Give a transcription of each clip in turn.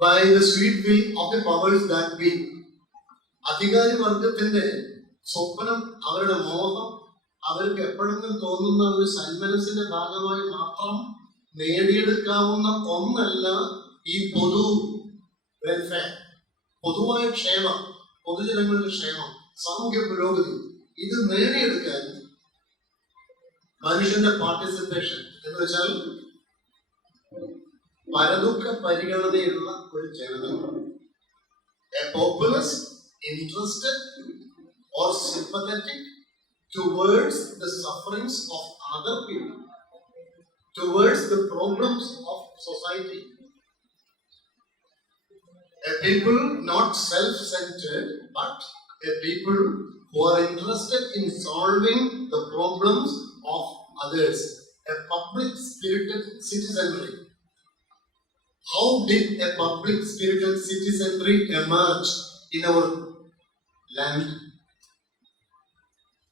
by the sweet will of the powers that be. അധികാരി വർഗത്തിന്റെ സ്വപ്നം, അവരുടെ മോഹം, അവർക്ക് എപ്പോഴെങ്കിലും തോന്നുന്ന ഒരു സന്മനസ്സിന്റെ ഭാഗമായി മാത്രം നേടിയെടുക്കാവുന്ന ഒന്നല്ല ഈ പൊതു വെൽഫെയർ, പൊതുവായ ക്ഷേമം, പൊതുജനങ്ങളുടെ ക്ഷേമം, സാമൂഹ്യ പുരോഗതി. ഇത് നേടിയെടുക്കാൻ മനുഷ്യന്റെ പാർട്ടിസിപ്പേഷൻ എന്ന് വെച്ചാൽ പരദുഃഖ പരിഗണനയുള്ള ഒരു ജനത, a populace interested or sympathetic towards the sufferings of other people, towards the problems of society. A people not self-centered, but a people who are interested in solving the problems of others. A public-spirited citizenry. How did a public-spirited citizenry emerge in our land?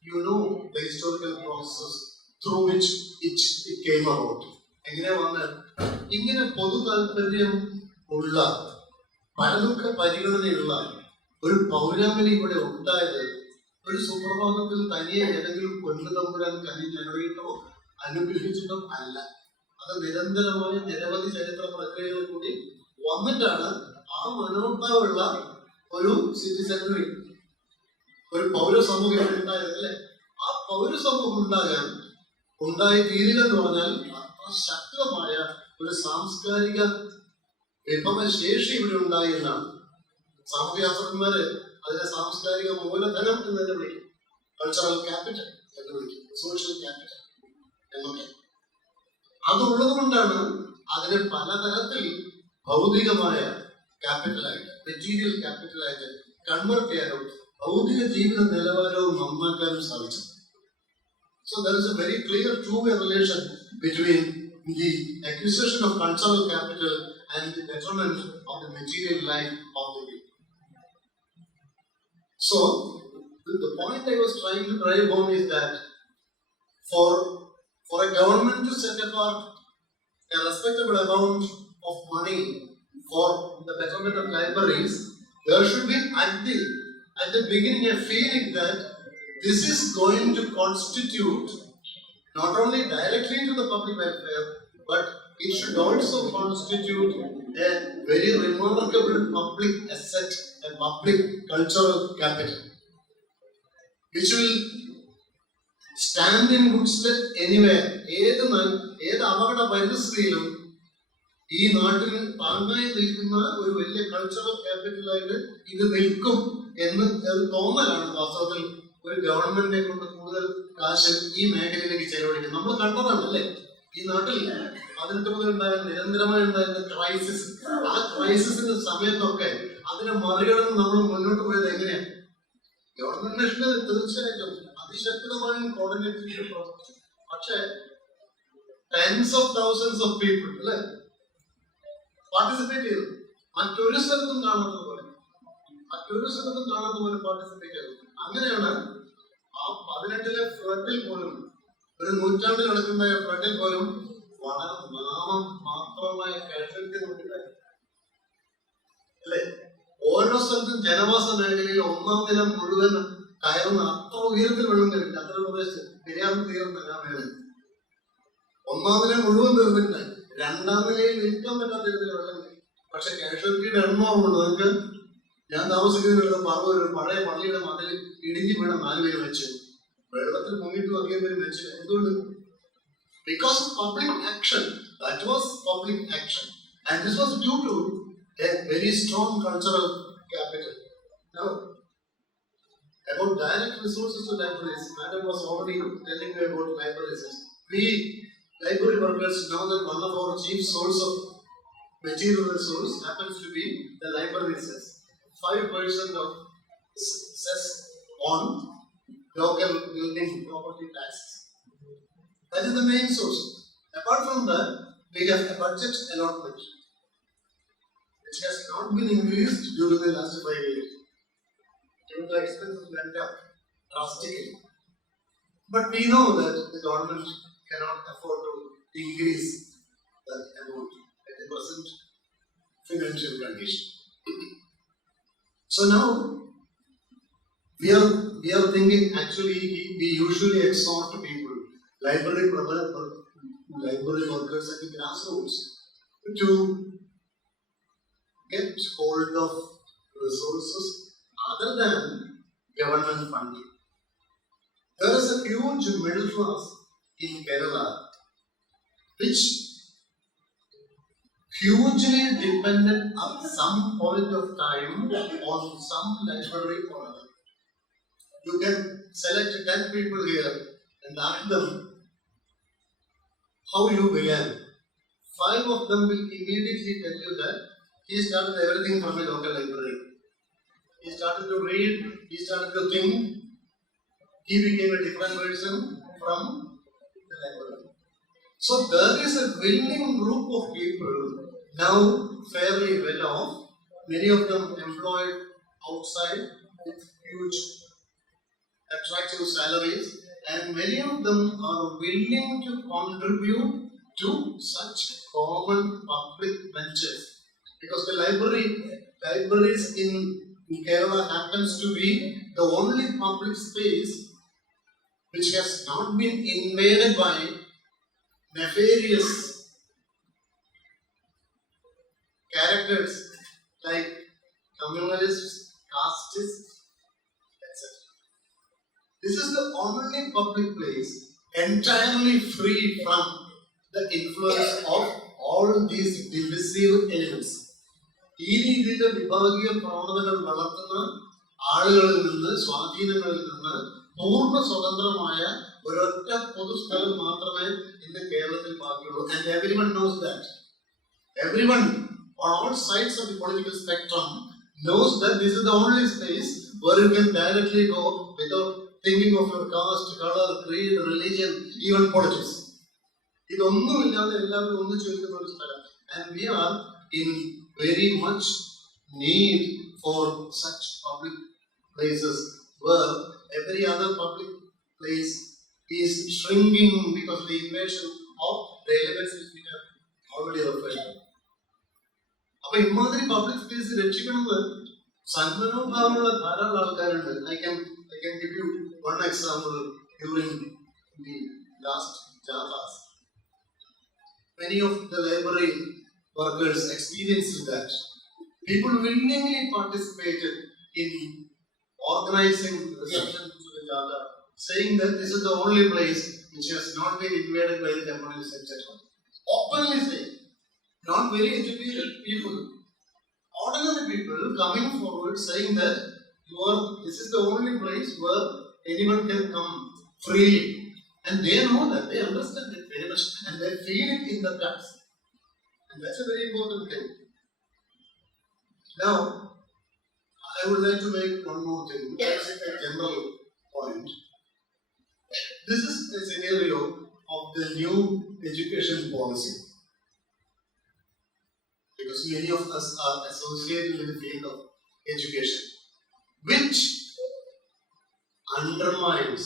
You know the historical process through which it came about. എങ്ങനെ വന്ന് ഇങ്ങനെ പൊതു താല്പര്യം ഉള്ള, പരദുഃഖ പരിഗണനയുള്ള ഒരു പൗരാവലി ഇവിടെ ഉണ്ടായത് ഒരു സുപ്രഭാതത്തിൽ തനിയെ ഏതെങ്കിലും പൊന്നു തമ്പുരാൻ കനിഞ്ഞറിയിട്ടോ അനുഗ്രഹിച്ചിട്ടോ അല്ല. അത് നിരന്തരമായ നിരവധി ചരിത്ര പ്രക്രിയകൾ കൂടി വന്നിട്ടാണ് ആ മനോഭാവമുള്ള ഒരു സിറ്റിസൺറി, ഒരു പൗരസമൂഹം ഉണ്ടായത് അല്ലെ. ആ പൗരസമൂഹം ഉണ്ടായി തീരുക എന്ന് പറഞ്ഞാൽ അത്ര ശക്തമായ ഒരു സാംസ്കാരിക വിഭവശേഷി ഇവിടെ ഉണ്ടായി എന്നാണ്. സാമൂഹ്യശാസ്ത്രജ്ഞന്മാര് അതിനെ സാംസ്കാരിക മൂലധനം എന്ന് തന്നെ വിളിക്കും, കൾച്ചറൽ ക്യാപിറ്റൽ എന്ന് വിളിക്കും, സോഷ്യൽ ക്യാപിറ്റൽ എന്നൊക്കെ. അതുള്ളത് കൊണ്ടാണ് അതിനെ പലതരത്തിൽ ഭൗതികമായ ക്യാപിറ്റലായിട്ട്, മെറ്റീരിയൽ ക്യാപിറ്റലായിട്ട് കൺവേർട്ട് ചെയ്യാനും ഭൗതിക ജീവിത നിലവാരവും നന്നാക്കാനും സാധിച്ചത്. So there is a very clear two-way relation between the acquisition of cultural capital and the betterment of the material life of the people. So the point I was trying to drive home is that for a government to set apart a respectable amount of money for the betterment of libraries, there should be at the beginning a feeling that this is going to constitute not only directly to the public welfare, but it should also constitute a very remarkable public asset, a public cultural capital, which will stand in good stead anywhere. ഏത് അപകട പരിസ്ഥിതിയിലും ഈ നാട്ടിൽ താങ്ങായി നിൽക്കുന്ന ഒരു വലിയ cultural ക്യാപിറ്റലായിട്ട് ഇത് നിൽക്കും എന്ന് തോന്നലാണ് വാസ്തവത്തിൽ ഒരു ഗവൺമെന്റിനെ കൊണ്ട് കൂടുതൽ കാശ് ഈ മേഖലയിലേക്ക് ചെലവഴിക്കും. നമ്മൾ കണ്ടതാണ് അല്ലേ, ഈ നാട്ടിൽ 18 മുതൽ നിരന്തരമായി ഉണ്ടായിരുന്ന ക്രൈസിസ്. ആ ക്രൈസിസിന്റെ സമയത്തൊക്കെ അതിനെ മറികടന്ന് നമ്മൾ മുന്നോട്ട് പോയത് എങ്ങനെയാണ്? ഗവൺമെന്റിന് തീർച്ചയായിട്ടും അതിശക്തമായും കോർഡിനേറ്റ് ചെയ്ത് പ്രവർത്തിച്ചു. പക്ഷേ tens of thousands of people അല്ലെ പാർട്ടിസിപ്പേറ്റ് ചെയ്തു. മറ്റൊരു സ്ഥലത്തും കാണാത്ത പോലെ പാർട്ടിസിപ്പേറ്റ് ചെയ്തു. അങ്ങനെയാണ് ആ 18ലെ ഫ്ലഡിൽ പോലും, ഒരു നൂറ്റാണ്ടിൽ നടക്കുന്ന ഫ്ലഡിൽ പോലും വളരെ നാമം മാത്രമായ കാഷ്വാലിറ്റി നമുക്കുണ്ടായി അല്ലെ. ഓരോ സ്ഥലത്തും ജനവാസ മേഖലയിൽ 1-ാം നില മുഴുവൻ കയറുന്ന അത്ര ഉയരത്തിൽ വെള്ളം കയറില്ല. അത്ര പ്രദേശത്ത് പെരിയാറും തീർന്ന ആ മേഖല 1-ാം നില മുഴുവൻ തീർന്നിട്ടുണ്ടായി. 2-ാം നിലയിൽ നിൽക്കാൻ പറ്റാത്ത രീതിയിൽ വെള്ളം കയറി. പക്ഷെ കാഷ്വാലിറ്റിയുടെ എണ്ണമുണ്ട്. നമുക്ക് ഞാൻ താമസിക്കുന്നതിനുള്ള പറവൂർ പഴയ പള്ളിയുടെ മതിൽ ഇടിഞ്ഞു വീണ 4 പേര് വെച്ച്, വെള്ളത്തിൽ മുങ്ങിട്ട് അധികം പേര് വെച്ച്. എന്തുകൊണ്ട്? Because of public action. That was public action, and this was due to a very strong cultural capital. Now, about direct resources to libraries, Madam was already telling me about libraries. We library workers know that one of our chief source of material resource happens to be the library cess. 5% of cess on local building property taxes. That is the main source. Apart from that, we have a budget allotment, which has not been increased during the last 5 years. Even the expenses went up drastically. But we know that the government cannot afford to increase that amount at the present financial condition. So now we are thinking, actually we usually exhort people, library workers at the grassroots, to get hold of resources other than government funding. There is a huge middle class in Kerala which hugely dependent at some point of time on some library or other. You can select 10 people here and ask them how you began. 5 of them will immediately tell you that he started everything from a local library. He started to read, he started to think, he became a different person from the library. So there is a willing group of people now fairly well off, many of them employed outside with huge attractive salaries, and many of them are willing to contribute to such common public ventures. Because the libraries in Kerala happens to be the only public space which has not been invaded by nefarious characters like communalists, castists, etc. This is the only public place entirely free from the influence of all these divisive elements. ഈ രീതിയിലെ വിഭാഗീയ പ്രവണതകൾ വളർത്തുന്ന ആളുകളിൽ നിന്ന്, സ്വാധീനങ്ങളിൽ നിന്ന് പൂർണ്ണ സ്വതന്ത്രമായ ഒരൊറ്റ പൊതുസ്ഥലം മാത്രമേ ഇന്ന് കേരളത്തിൽ ബാക്കിയുള്ളൂ. And everyone knows that. Everyone on all sides of the political spectrum knows that this is the only space where you can directly go without thinking of your caste, color, creed, religion, even politics. ഇതൊന്നുമില്ലാതെ എല്ലാവരും ഒന്നിച്ചു നിൽക്കുന്ന ഒരു സ്ഥലം. And we are in very much need for such public places where every other public place is shrinking because of the invasion of the elements which we have already referred to. അപ്പോൾ ഇമാതിരി public space രക്ഷിക്കണമെന്ന് സന്മനോഭാവമുള്ള ധാരാളം ആൾക്കാരുണ്ട്. I can give you one example during the last Javas. Many of the library workers experienced that. People willingly participated in organizing receptions to the Java, saying that this is the only place which has not been invaded by the communists, etc. Openly saying, not very educated people, ordinary people coming forward saying that this is the only place where anyone can come freely. And they know that, they understand it very much, and they feel it in the guts. And that's a very important thing. Now, I would like to make one more thing. That's a general point. This is a scenario of the new education policy. Because many of us are associated with the field of education, which undermines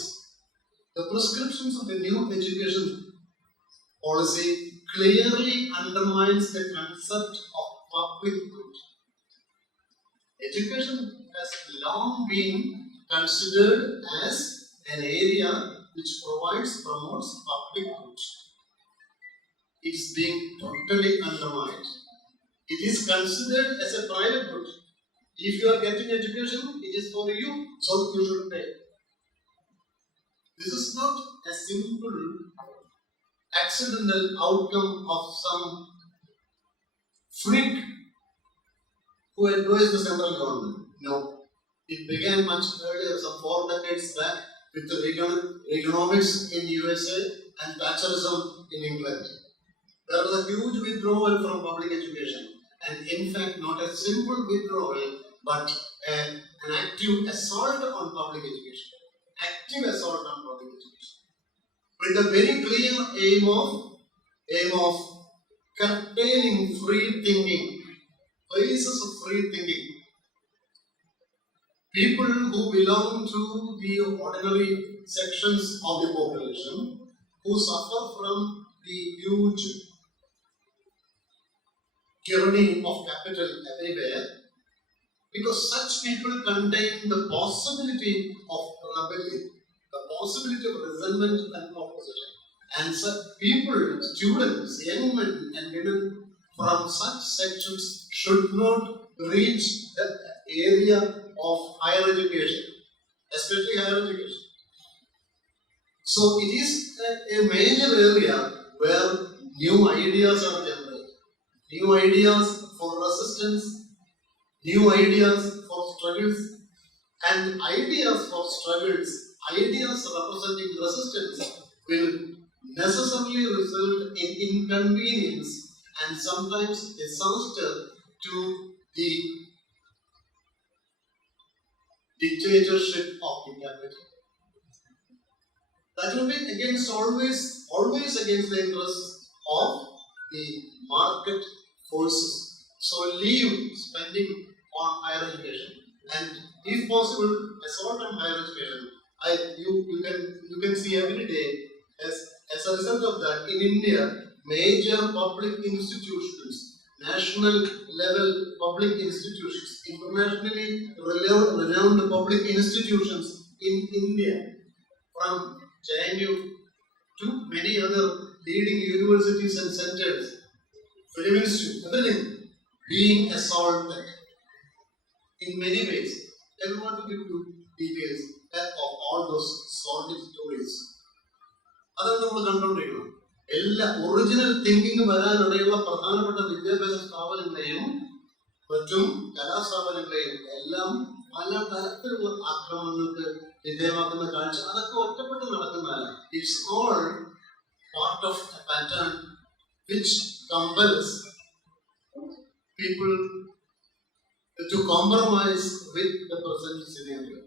the prescriptions of the new education policy, clearly undermines the concept of public good. Education has long been considered as an area which promotes public good. It's being totally undermined. It is considered as a private good. If you are getting education, it is for you, so you should pay. This is not a simple accidental outcome of some freak who enjoys the central government. No. It began much earlier, some 4 decades back, with the Reaganomics in USA and Thatcherism in England. There was a huge withdrawal from public education, and in fact not a simple withdrawal, but an active assault on public education. Active assault on public education. With the very clear aim of curtailing free thinking, places of free thinking. People who belong to the ordinary sections of the population, who suffer from the huge tyranny of capital everywhere, because such people contain the possibility of rebellion, the possibility of resentment and opposition. And such people, students, young men and women from such sections should not reach the area of higher education, especially higher education. So it is a major area where new ideas are generated, new ideas for resistance, new ideas for struggles, and ideas for struggles, ideas representing resistance will necessarily result in inconvenience and sometimes disaster to the dictatorship of the capital. That will be always against the interests of the market forces. So leave spending on higher education, and if possible, assault on higher education. You can see every day as a result of that in India, major public institutions, national level public institutions, internationally renowned public institutions in India, from JNU to many other leading universities and centers, film institute, everything being assaulted in many ways. I don't want to give you details of all those sordid stories. അതാണ് നമ്മൾ കണ്ടുകൊണ്ടിരിക്കുന്നത്. എല്ലാ original thinking വരാനിടയുള്ള പ്രധാനപ്പെട്ട വിദ്യാഭ്യാസ സ്ഥാപനങ്ങളെയും മറ്റും കലാസ്ഥാപനങ്ങളെയും എല്ലാം പല തരത്തിലുള്ള ആക്രമണങ്ങൾക്ക് വിധേയമാക്കുന്ന കാഴ്ച, അതൊക്കെ ഒറ്റപ്പെട്ട് നടക്കുന്നതല്ല. It's all part of a pattern which compels people to compromise with the present scenario,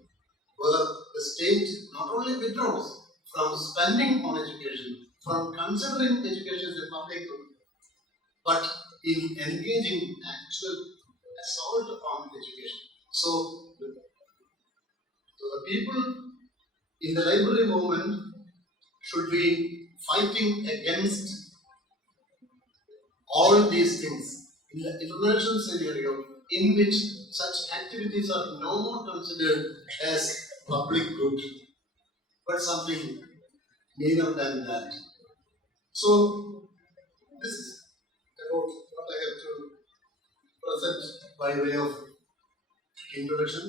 where the state not only withdraws from spending on education, from considering education as a public good, but in engaging actual assault on education. So the people in the library movement should be fighting against all these things in the international scenario in which such activities are no more considered as public good, but something meaner than that. So this is about what I have to present by way of introduction.